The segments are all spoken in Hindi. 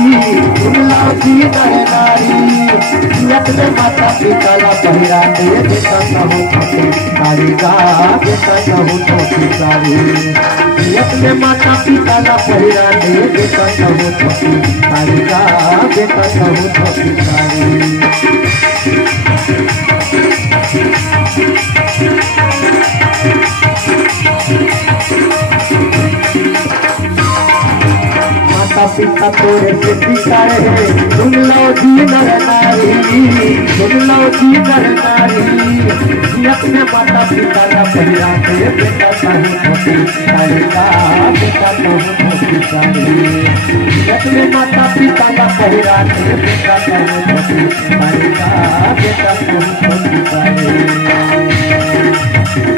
सुन लो जी नर नारी, अपने माता पिता ला पहिरा दे देता कहूँ छोटी साड़ी का, देता कहूँ छोटी साड़ी। अपने माता पिता ला पहिरा दे देता कहूँ छोटी साड़ी का, देता कहूँ छोटी साड़ी। माता पिता तोरे से पिता है, सुन लो जी नर नारी, सुन लो जी नर नारी। अपने माता पिता का पहिरा दे बेटा कहूँ छोटी साड़ी का, बेटा कहूँ छोटी साड़ी। अपने माता पिता का पहिरा दे बेटा कहूँ छोटी साड़ी का, बेटा कहूँ छोटी साड़ी।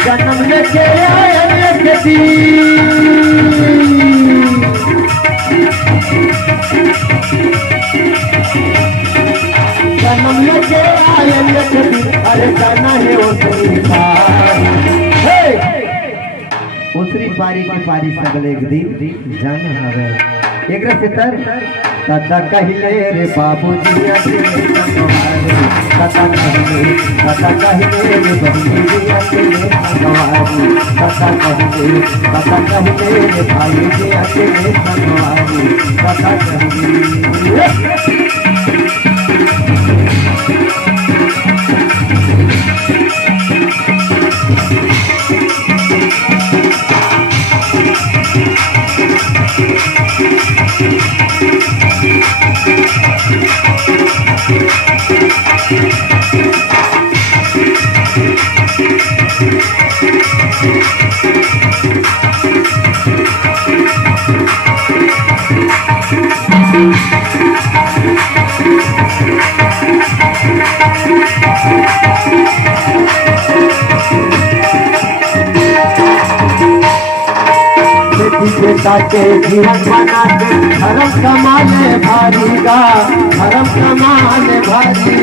जन्म लेके आए यदि जन्म लेके आए यदि, अरे जाना है उतरी पारी की पारी सगल एक दिन जाना हवे। एक सितर कथा कहले रे बाबूजी कथा कहले रे बाबूजी कथा कहले रे भाई जी अकेले भगवानी कथा कहले। बेटा के जीवन बनाते धर्म कमाने भारी गा, धर्म कमाने भारी।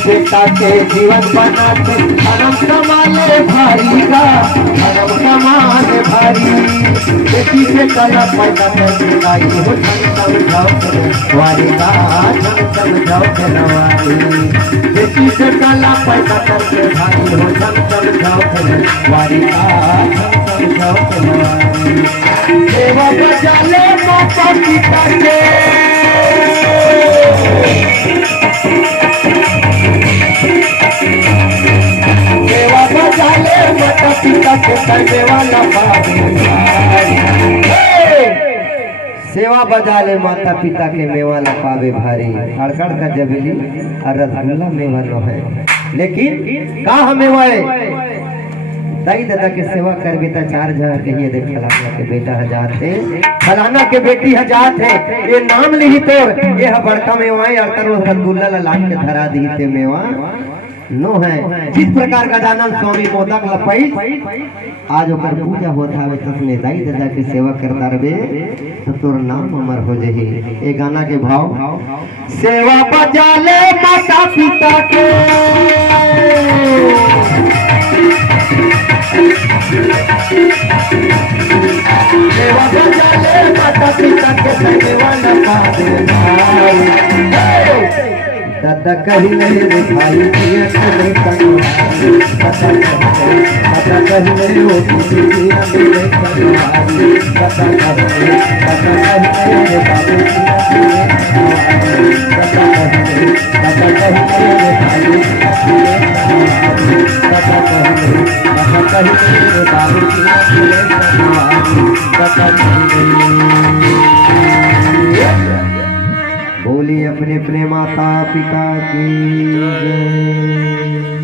बेटा के जीवन बनाते धर्म कमाने भारी गा, धर्म कमाने भारी। बेटी से कला पैदा करके लाई हो धन समझाओ वारी का, धन समझाओ नवारी। बेटी से कला पैदा करके भाई हो धन समझाओ वारी का, धन समझाओ नवारी। सेवा बजा ले माता पिता के, सेवा बजा ले माता पिता के करने वाला बाबू। सेवा बजा ले माता पिता के मेवा न पावे भारी। अड़कड़ का जबेली और रसगुल्ला मेवा न है, लेकिन का मेवा है दाई दादा के सेवा कर बेटा 4000 कहिए देख फलाना के बेटा 1000 थे, फलाना के बेटी 1000 थे। ये नाम लिही तो ये बड़का मेवा है, अड़कड़ रसगुल्ला लाल के धरा दी थे मेवा नो है। जिस प्रकार का जानन स्वामी मोदक लपई आज ओकर पूजा होता है, तसने दाई दादा की सेवा करता रहे तो तोर नाम अमर हो जही। ए गाना के भाव सेवा बजा ले माता पिता के, सेवा बजा ले माता पिता के सेवा न पावे। दादा कहले रे भाई दिया करे कनवारी, दादा कहले ओ दिया मेरे कनवारी, दादा कहले रे बाबू दिया मेरे कनवारी, दादा कहले रे भाई दिया मेरे कनवारी, दादा कहले रे बाबू दिया मेरे कनवारी, दादा कहले। बोली अपने अपने माता पिता की जय।